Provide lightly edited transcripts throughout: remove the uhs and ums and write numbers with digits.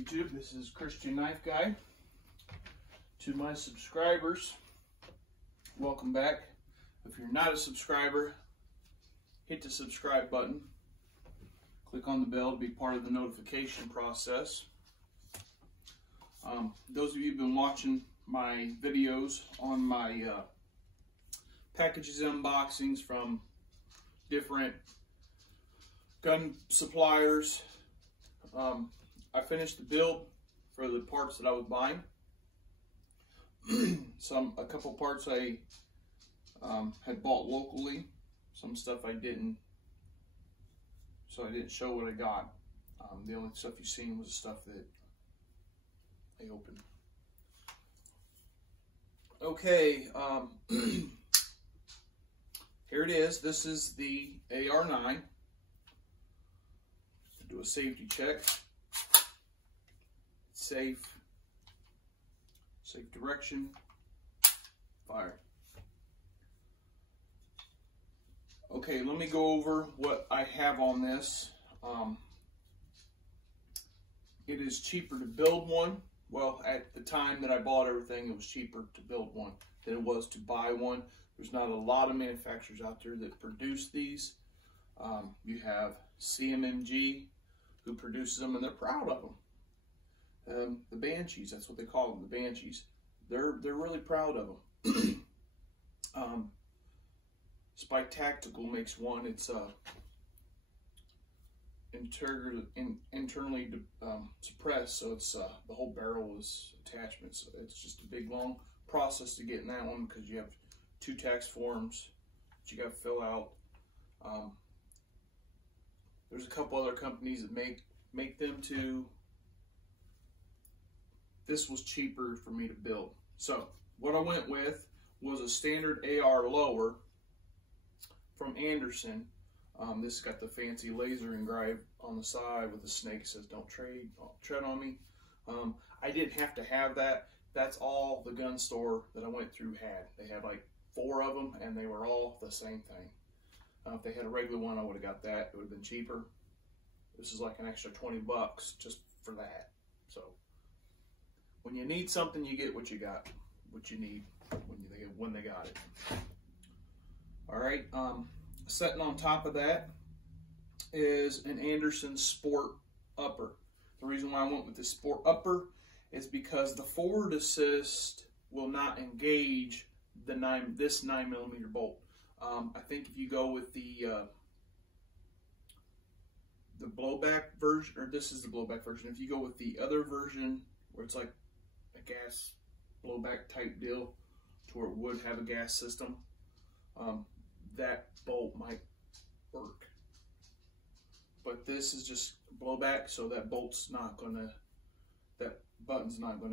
YouTube, this is Christian Knife Guy. To my subscribers, welcome back. If you're not a subscriber, hit the subscribe button. Click on the bell to be part of the notification process. Those of you who've been watching my videos on my packages unboxings from different gun suppliers, I finished the build for the parts that I was buying. A couple parts I had bought locally, some stuff I didn't, so I didn't show what I got. The only stuff you've seen was the stuff that I opened. Okay, here it is. This is the Ar9. Do a safety check. Safe direction, fire. Okay, let me go over what I have on this. It is cheaper to build one. Well, at the time that I bought everything, it was cheaper to build one than it was to buy one. There's not a lot of manufacturers out there that produce these. You have CMMG, who produces them, and they're proud of them. The Banshees, that's what they call them, the Banshees. They're really proud of them. Spike Tactical makes one. It's internally suppressed, so it's the whole barrel is attachments. So it's just a big long process to get in that one because you have 2 tax forms that you got to fill out. There's a couple other companies that make them too. This was cheaper for me to build. So what I went with was a standard AR lower from Anderson. This got the fancy laser engraved on the side with the snake. It says don't tread on me. I didn't have to have that. That's all the gun store that I went through had. They had like 4 of them and they were all the same thing. If they had a regular one, I would have got that. It would have been cheaper. This is like an extra 20 bucks just for that. So when you need something, you get what you got, what you need when they got it. All right, sitting on top of that is an Anderson Sport Upper. The reason why I went with this Sport Upper is because the forward assist will not engage this 9mm bolt. I think if you go with the blowback version, or this is the blowback version, if you go with the other version where it's like a gas blowback type deal to where it would have a gas system, that bolt might work. But this is just blowback, so that button's not gonna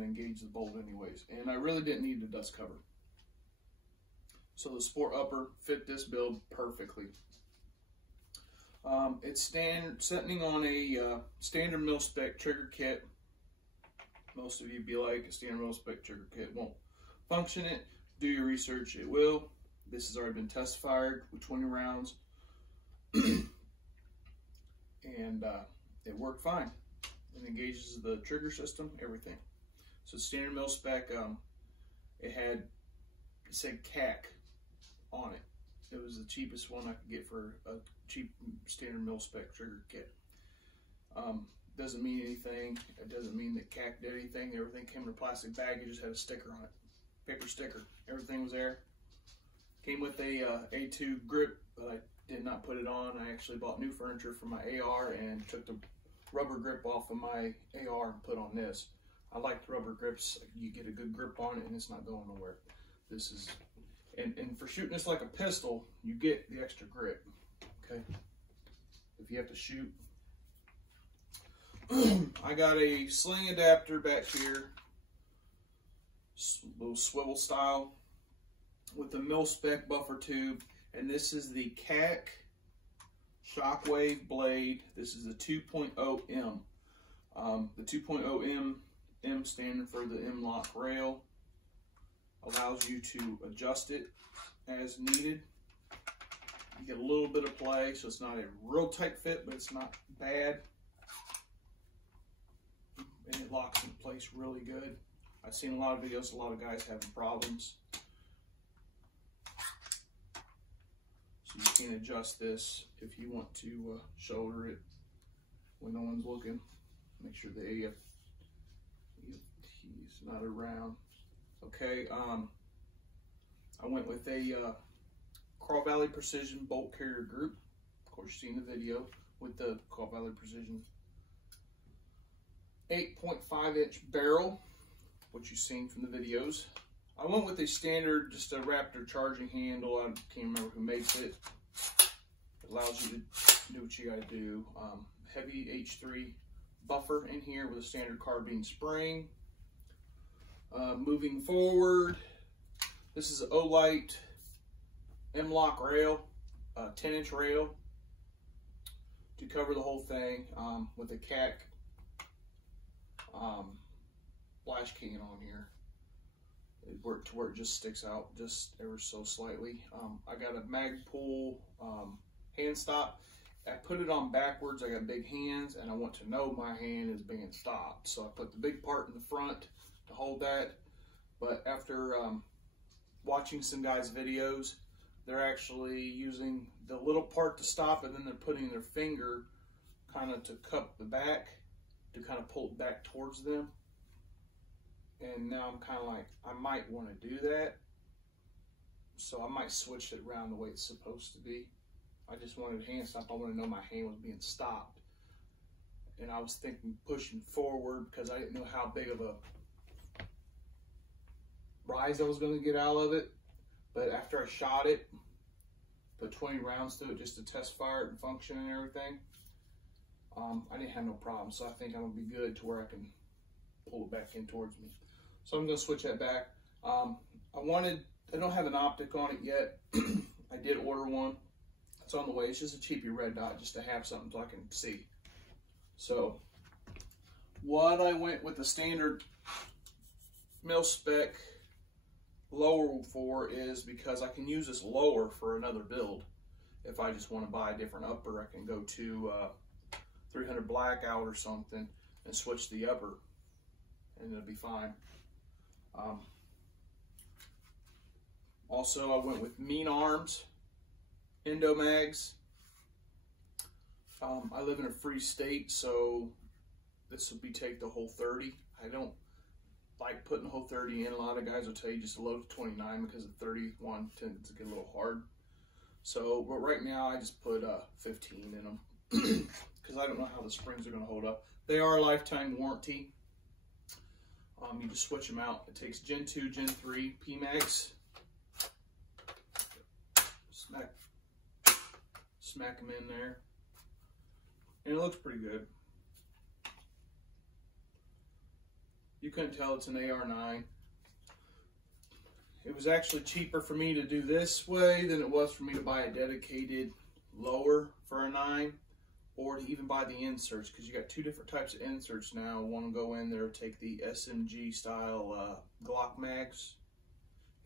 engage the bolt anyways. And I really didn't need the dust cover. So the Sport Upper fit this build perfectly. It's sitting on a standard mil-spec trigger kit. Most of you be like, a standard mil-spec trigger kit won't function it. Do your research, it will. This has already been test fired with 20 rounds. And it worked fine. It engages the trigger system, everything. So standard mil-spec, it said CAC on it. It was the cheapest one I could get for a cheap standard mil-spec trigger kit. Doesn't mean anything. It doesn't mean that CAC did anything. Everything came in a plastic bag. You just had a sticker on it, paper sticker. Everything was there. Came with a A2 grip, but I did not put it on. I actually bought new furniture for my AR and took the rubber grip off of my AR and put on this. I like the rubber grips. You get a good grip on it and it's not going nowhere. This is, and for shooting this like a pistol, you get the extra grip, okay? If you have to shoot. I got a sling adapter back here, little swivel style, with the mil-spec buffer tube, and this is the CAC Shockwave Blade. This is the 2.0M. The 2.0M standing for the M-lock rail. Allows you to adjust it as needed. You get a little bit of play, so it's not a real tight fit, but it's not bad. and it locks in place really good. I've seen a lot of videos, a lot of guys having problems. So you can adjust this if you want to shoulder it when no one's looking. Make sure the EFT is not around. Okay, I went with a Crawl Valley Precision bolt carrier group. Of course, you've seen the video with the Crawl Valley Precision 8.5-inch barrel, which you've seen from the videos. I went with a standard, just a Raptor charging handle. I can't remember who makes it. It allows you to do what you gotta do. Heavy H3 buffer in here with a standard carbine spring. Moving forward, this is an Olight M-Lock rail, 10-inch rail to cover the whole thing with a CAC flash can on here. It worked to where it just sticks out just ever so slightly. I got a Magpul hand stop. I put it on backwards. I got big hands and I want to know my hand is being stopped. So I put the big part in the front to hold that. But after watching some guys' videos, they're actually using the little part to stop, and then they're putting their finger kind of to cup the back to kind of pull it back towards them. And now I'm kind of like, I might want to do that. So I might switch it around the way it's supposed to be. I just wanted a hand stop. I want to know my hand was being stopped. And I was thinking pushing forward because I didn't know how big of a rise I was going to get out of it. But after I shot it, put 20 rounds to it just to test fire it and function and everything, I didn't have no problem. So I think I'm going to be good to where I can pull it back in towards me. So I'm going to switch that back. I don't have an optic on it yet. I did order one. It's on the way. It's just a cheapy red dot just to have something so I can see. So what I went with the standard mil-spec lower for is because I can use this lower for another build. If I just want to buy a different upper, I can go to 300 blackout or something and switch the upper and it'll be fine. Also, I went with Mean Arms Endo Mags. I live in a free state, so this will be take the whole 30. I don't like putting the whole 30 in. A lot of guys will tell you just load to 29 because the 31 tends to get a little hard. So, but right now I just put 15 in them because I don't know how the springs are going to hold up. They are a lifetime warranty. You just switch them out. It takes Gen 2, Gen 3 PMags. Smack them in there. And it looks pretty good. You couldn't tell it's an Ar9. It was actually cheaper for me to do this way than it was for me to buy a dedicated lower for a 9, or to even buy the inserts, because you got two different types of inserts now. One will go in there, take the SMG style Glock mags,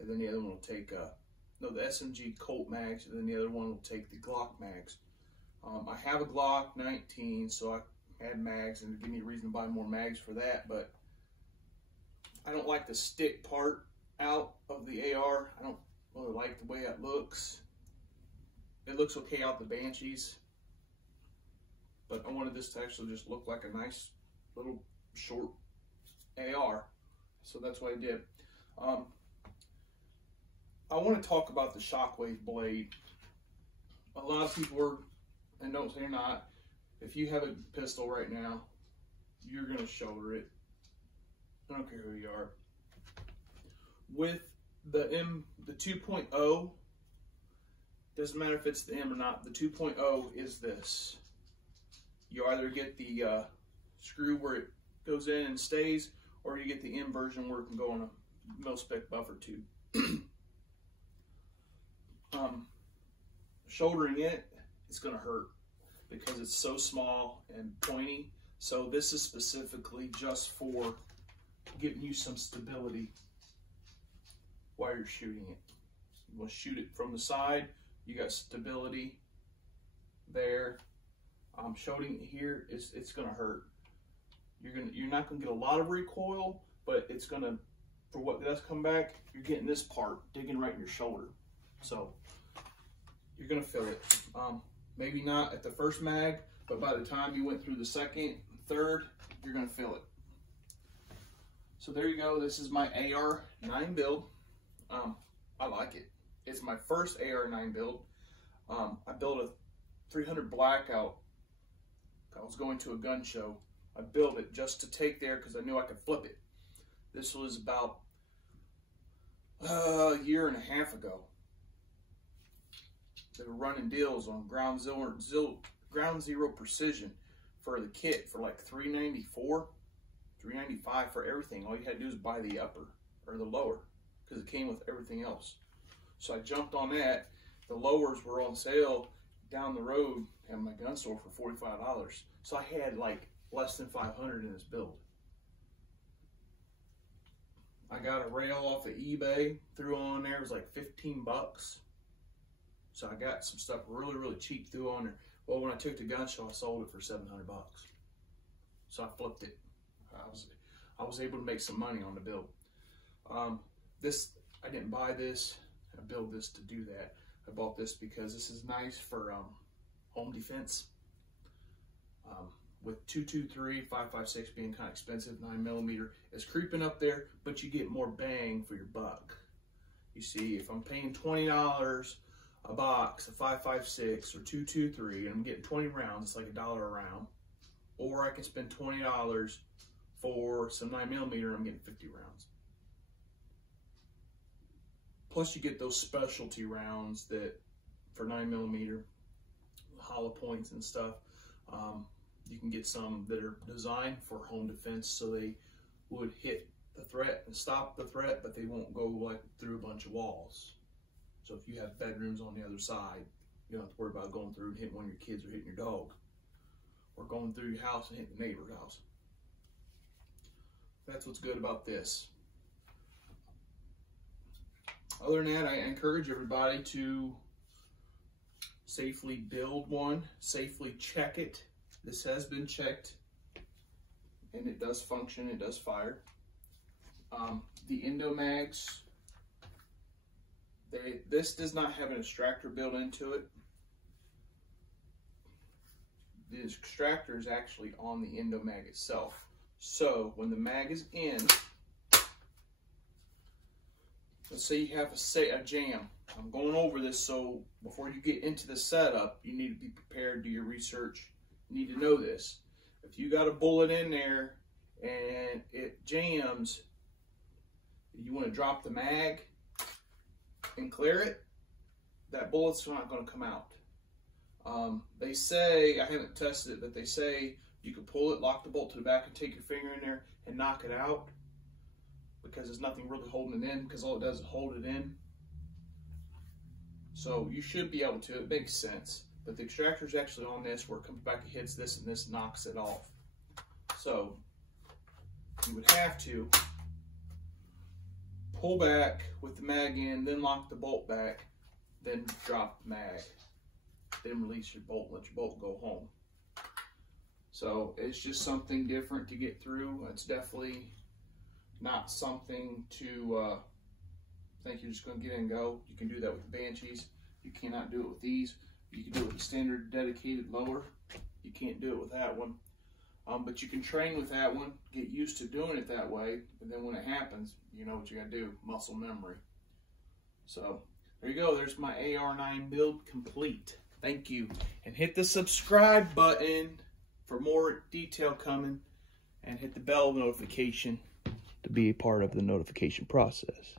and then the other one will take the SMG Colt mags, and then the other one will take the Glock mags. I have a Glock 19, so I had mags, and it gave me a reason to buy more mags for that, but I don't like the stick part out of the AR. I don't really like the way it looks. It looks okay out the Banshees, but I wanted this to actually just look like a nice little short AR, so that's what I did. I want to talk about the Shockwave Blade. A lot of people are, and don't say you're not, if you have a pistol right now, you're going to shoulder it. I don't care who you are. With the 2.0, doesn't matter if it's the M or not, the 2.0 is this. You either get the screw where it goes in and stays, or you get the M version where it can go on a mil-spec buffer tube. Shouldering it, it's going to hurt because it's so small and pointy. So this is specifically just for giving you some stability while you're shooting it. You want to shoot it from the side, you got stability there. Shooting it here, it's going to hurt. You're not gonna get a lot of recoil, but it's gonna, for what does come back, you're getting this part digging right in your shoulder. So you're gonna feel it. Maybe not at the first mag, but by the time you went through the second, third, you're gonna feel it. So there you go. This is my Ar9 build. I like it. It's my first Ar9 build. I built a 300 blackout. I was going to a gun show. I built it just to take there because I knew I could flip it. This was about a year and a half ago. They were running deals on Ground Zero Precision for the kit for like $394, $395 for everything. All you had to do is buy the upper or the lower because it came with everything else. So I jumped on that. The lowers were on sale down the road at my gun store for $45. So I had like less than 500 in this build. I got a rail off of eBay, threw on there, it was like 15 bucks. So I got some stuff really, really cheap, threw on there. Well, when I took the gun show, I sold it for 700 bucks. So I flipped it. I was able to make some money on the build. I didn't buy this. I built this to do that. I bought this because this is nice for home defense. With 223, 556 being kind of expensive, 9mm is creeping up there, but you get more bang for your buck. You see, if I'm paying $20 a box of 556 or 223, and I'm getting 20 rounds, it's like $1 a round. Or I can spend $20 for some 9mm, and I'm getting 50 rounds. Plus, you get those specialty rounds that for 9mm, hollow points and stuff. You can get some that are designed for home defense, so they would hit the threat and stop the threat, but they won't go like through a bunch of walls. So if you have bedrooms on the other side, you don't have to worry about going through and hitting one of your kids or hitting your dog, or going through your house and hitting the neighbor's house. That's what's good about this. Other than that, I encourage everybody to safely build one, safely check it. This has been checked, and it does function, it does fire. The Indo mags, this does not have an extractor built into it. The extractor is actually on the Indo mag itself. So when the mag is in, let's say you have a jam. I'm going over this, so before you get into the setup, you need to be prepared, do your research. You need to know this. If you got a bullet in there and it jams, you want to drop the mag and clear it, that bullet's not going to come out. They say, I haven't tested it, but they say you can pull it, lock the bolt to the back, and take your finger in there and knock it out, because there's nothing really holding it in, because all it does is hold it in. So you should be able to, it makes sense. But the extractor is actually on this, where it comes back and hits this, and this knocks it off. So you would have to pull back with the mag in, then lock the bolt back, then drop the mag, then release your bolt, let your bolt go home. So it's just something different to get through. It's definitely not something to think you're just going to get in and go. You can do that with the Banshees. You cannot do it with these. You can do it with a standard dedicated lower. You can't do it with that one. But you can train with that one, get used to doing it that way, and then when it happens, you know what you got to do, muscle memory. So there you go. There's my Ar9 build complete. Thank you. And hit the subscribe button for more detail coming, and hit the bell notification to be a part of the notification process.